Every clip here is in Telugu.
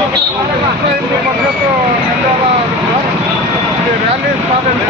పరిషత్ నంద్యాల ఇది ర్యాలీ స్టార్ట్ అయింది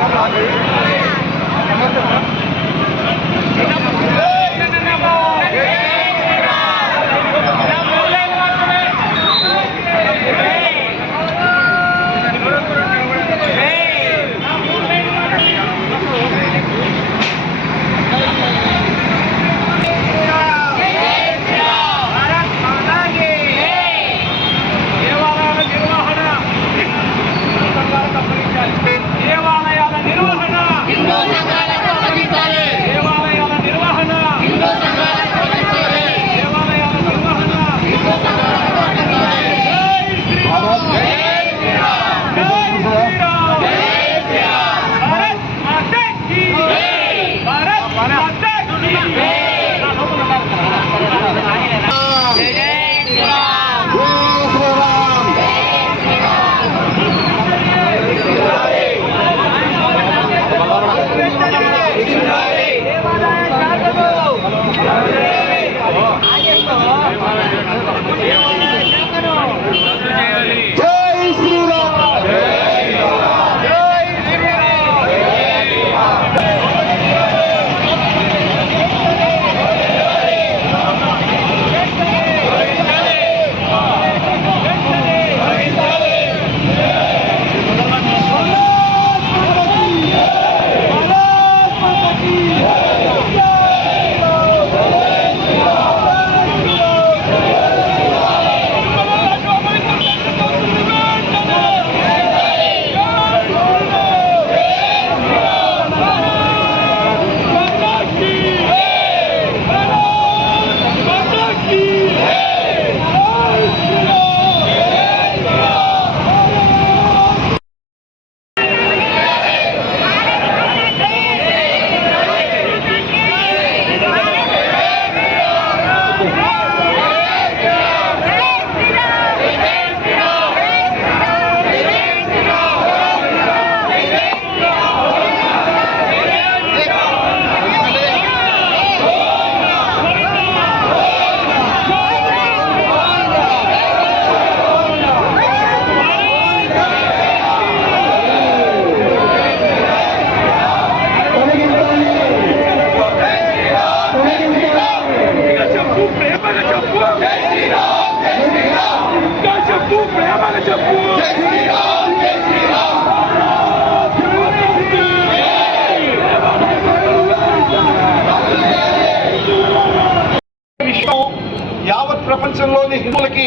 ప్రపంచంలోని హిందువులకి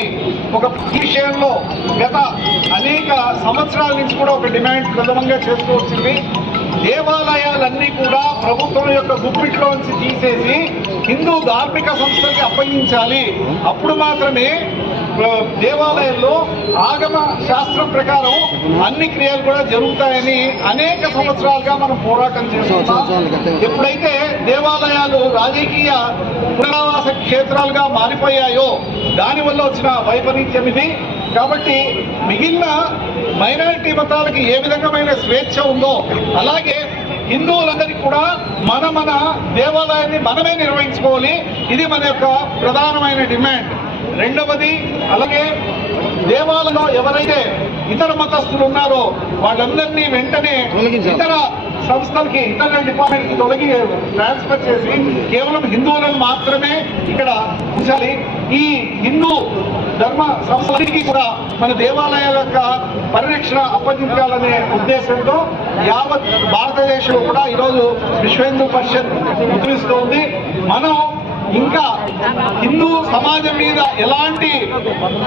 ఒక విషయంలో గత అనేక సంవత్సరాల నుంచి కూడా ఒక డిమాండ్ ప్రథమంగా చేస్తూ వచ్చింది. దేవాలయాలన్నీ కూడా ప్రభుత్వం యొక్క గుప్పిట్లోంచి తీసేసి హిందూ ధార్మిక సంస్థలకి అప్పగించాలి. అప్పుడు మాత్రమే దేవాలయంలో ఆగమ శాస్త్రం ప్రకారం అన్ని క్రియలు కూడా జరుగుతాయని అనేక సంవత్సరాలుగా మనం పోరాటం చేస్తున్నాం. ఎప్పుడైతే దేవాలయాలు రాజకీయ పునరావాస క్షేత్రాలుగా మారిపోయాయో దానివల్ల వచ్చిన వైపరీత్యం ఇది. కాబట్టి మిగిలిన మైనారిటీ మతాలకి ఏ విధమైన స్వేచ్ఛ ఉందో అలాగే హిందువులందరికీ కూడా మన మన దేవాలయాన్ని మనమే నిర్వహించుకోవాలి. ఇది మన యొక్క ప్రధానమైన డిమాండ్. రెండవది అలాగే దేవాలయంలో ఎవరైతే ఇతర మతస్థులు ఉన్నారో వాళ్ళందరినీ వెంటనే ఇతర సంస్థలకి ఇంటర్నల్ డిపార్ట్మెంట్కి తొలగి ట్రాన్స్ఫర్ చేసి కేవలం హిందువులను మాత్రమే ఇక్కడ ఉంచాలి. ఈ హిందూ ధర్మ సంస్థలకి కూడా మన దేవాలయాల యొక్క పరిరక్షణ అప్పగించాలనే ఉద్దేశంతో యావత్ భారతదేశంలో కూడా ఈరోజు విశ్వ హిందూ పరిషత్ ముద్రిస్తోంది. మనం ఇంకా హిందూ సమాజం మీద ఎలాంటి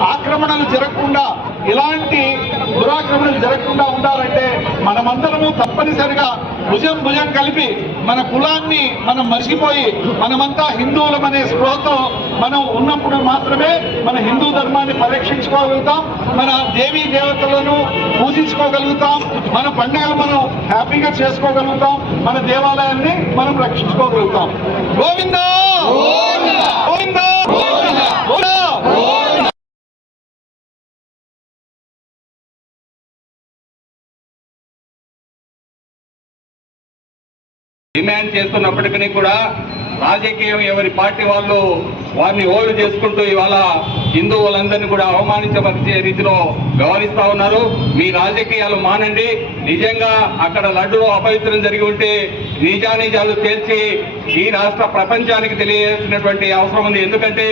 ఆక్రమణలు జరగకుండా ఎలాంటి దురాక్రమణలు జరగకుండా ఉండాలంటే మనమందరము తప్పనిసరిగా భుజం భుజం కలిపి మన కులాన్ని మనం మర్చిపోయి మనమంతా హిందువులం అనే స్పృహతో మనం ఉన్నప్పుడు మాత్రమే మన హిందూ ధర్మాన్ని పరిరక్షించుకోగలుగుతాం మన దేవీ దేవతలను పూజించుకోగలుగుతాం మన పండుగలు మనం హ్యాపీగా చేసుకోగలుగుతాం మన దేవాలయాన్ని మనం రక్షించుకోగలుగుతాం. గోవిందా! గోవిందా డిమాండ్ చేస్తున్నప్పటికీ కూడా రాజకీయం ఎవరి పార్టీ వాళ్ళు వారిని ఓలు చేసుకుంటూ ఇవాళ హిందువులందరినీ కూడా అవమానించబరిచే రీతిలో వ్యవహరిస్తా ఉన్నారు. మీ రాజకీయాలు మానండి. నిజంగా అక్కడ లడ్డులో అపవిత్రం జరిగి ఉంటే నిజానిజాలు తేల్చి ఈ రాష్ట్ర ప్రపంచానికి తెలియాల్సినటువంటి అవసరం ఉంది. ఎందుకంటే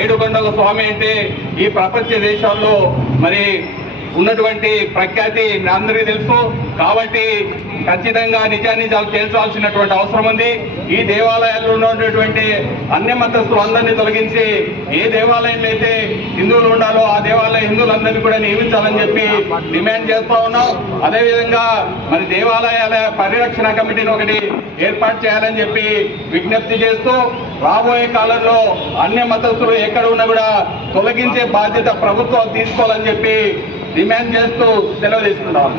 ఏడుకొండల స్వామి అంటే ఈ ప్రపంచ దేశాల్లో మరి ఉన్నటువంటి ప్రఖ్యాతి మీ అందరికీ తెలుసు. కాబట్టి ఖచ్చితంగా నిజాన్ని తేల్చాల్సినటువంటి అవసరం ఉంది. ఈ దేవాలయాల్లో ఉన్నటువంటి అన్ని మతస్థులు అందరినీ తొలగించి ఏ దేవాలయంలో అయితే హిందువులు ఉండాలో ఆ దేవాలయ హిందువులందరినీ కూడా నియమించాలని చెప్పి డిమాండ్ చేస్తా ఉన్నాం. అదేవిధంగా మరి దేవాలయాల పరిరక్షణ కమిటీని ఒకటి ఏర్పాటు చేయాలని చెప్పి విజ్ఞప్తి చేస్తూ రాబోయే కాలంలో అన్ని మతస్థులు ఎక్కడ ఉన్నా కూడా తొలగించే బాధ్యత ప్రభుత్వం తీసుకోవాలని చెప్పి డిమాండ్ చేస్తూ సెలవు తీసుకుంటాం